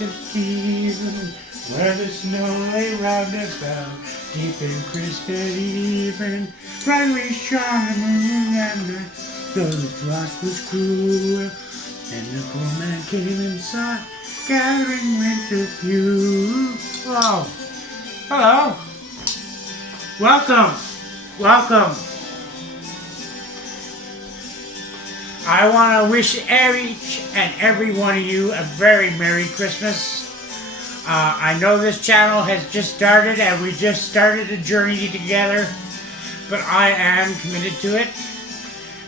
festive even, where the snow lay round about, deep in crisp even, brightly shone the moon, and the frost was cruel, and the poor man came and saw, gathering winter fuel. Oh, hello, welcome, welcome. I want to wish each and every one of you a very Merry Christmas. I know this channel has just started and we just started a journey together, but I am committed to it,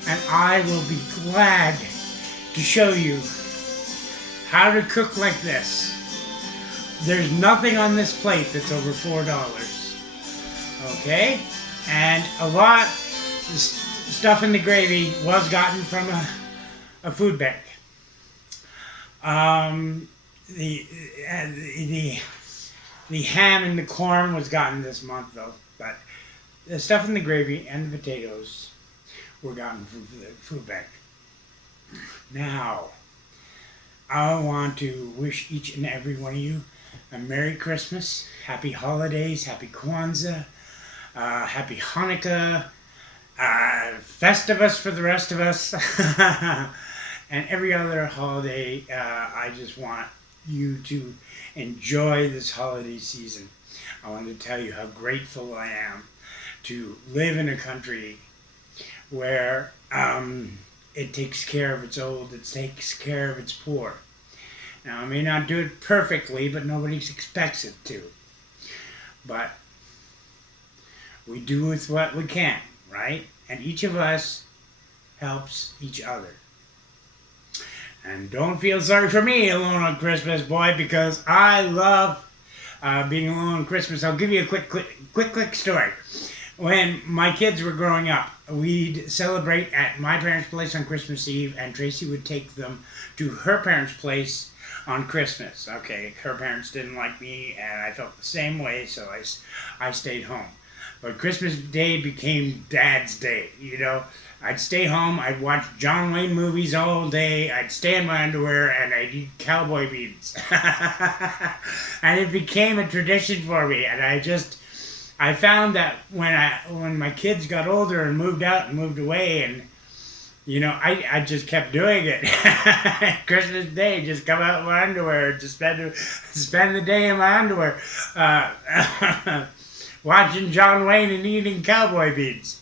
and I will be glad to show you how to cook like this. There's nothing on this plate that's over $4. Okay? And a lot stuff in the gravy was gotten from a food bank. The ham and the corn was gotten this month though, but the stuff in the gravy and the potatoes were gotten from the food bank. Now, I want to wish each and every one of you a Merry Christmas, Happy Holidays, Happy Kwanzaa, Happy Hanukkah, Festivus for the rest of us, and every other holiday. I just want you to enjoy this holiday season. I want to tell you how grateful I am to live in a country where it takes care of its old, it takes care of its poor. Now, I may not do it perfectly, but nobody expects it to. But we do with what we can, right? And each of us helps each other. And don't feel sorry for me alone on Christmas, boy, because I love being alone on Christmas. I'll give you a quick story. When my kids were growing up, we'd celebrate at my parents' place on Christmas Eve, and Tracy would take them to her parents' place on Christmas. Okay, her parents didn't like me, and I felt the same way, so I stayed home. But Christmas Day became Dad's Day, you know. I'd stay home, I'd watch John Wayne movies all day, I'd stay in my underwear, and I'd eat cowboy beans. And it became a tradition for me, and I found that when my kids got older and moved out and moved away, and you know, I just kept doing it. Christmas Day, just come out in my underwear, just spend the day in my underwear, watching John Wayne and eating cowboy beans.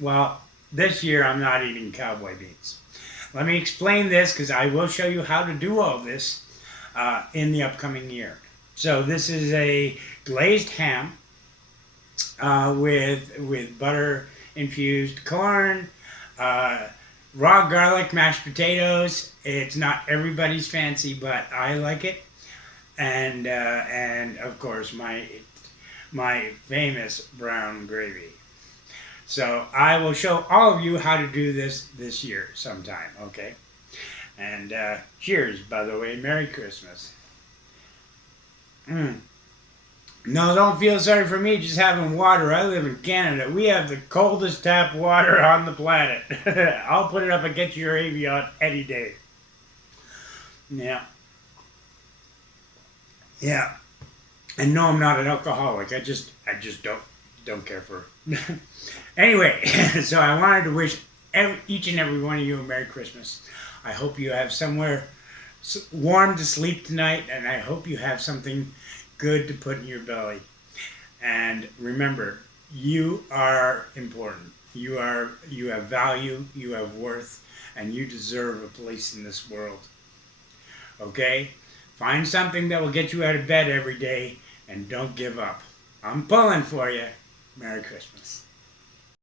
Well, this year I'm not eating cowboy beans. Let me explain this, because I will show you how to do all this in the upcoming year. So this is a glazed ham with butter infused corn, raw garlic, mashed potatoes. It's not everybody's fancy, but I like it. And of course my famous brown gravy. So I will show all of you how to do this year sometime, okay? And cheers, by the way. Merry Christmas. No, don't feel sorry for me just having water. I live in Canada. We have the coldest tap water on the planet. I'll put it up and get your Avion any day. Yeah. Yeah. And no, I'm not an alcoholic. I just don't care for it. Anyway, so I wanted to wish each and every one of you a Merry Christmas. I hope you have somewhere warm to sleep tonight, and I hope you have something good to put in your belly. And remember, you are important. You have value, you have worth, and you deserve a place in this world. Okay? Find something that will get you out of bed every day, and don't give up. I'm pulling for you. Merry Christmas.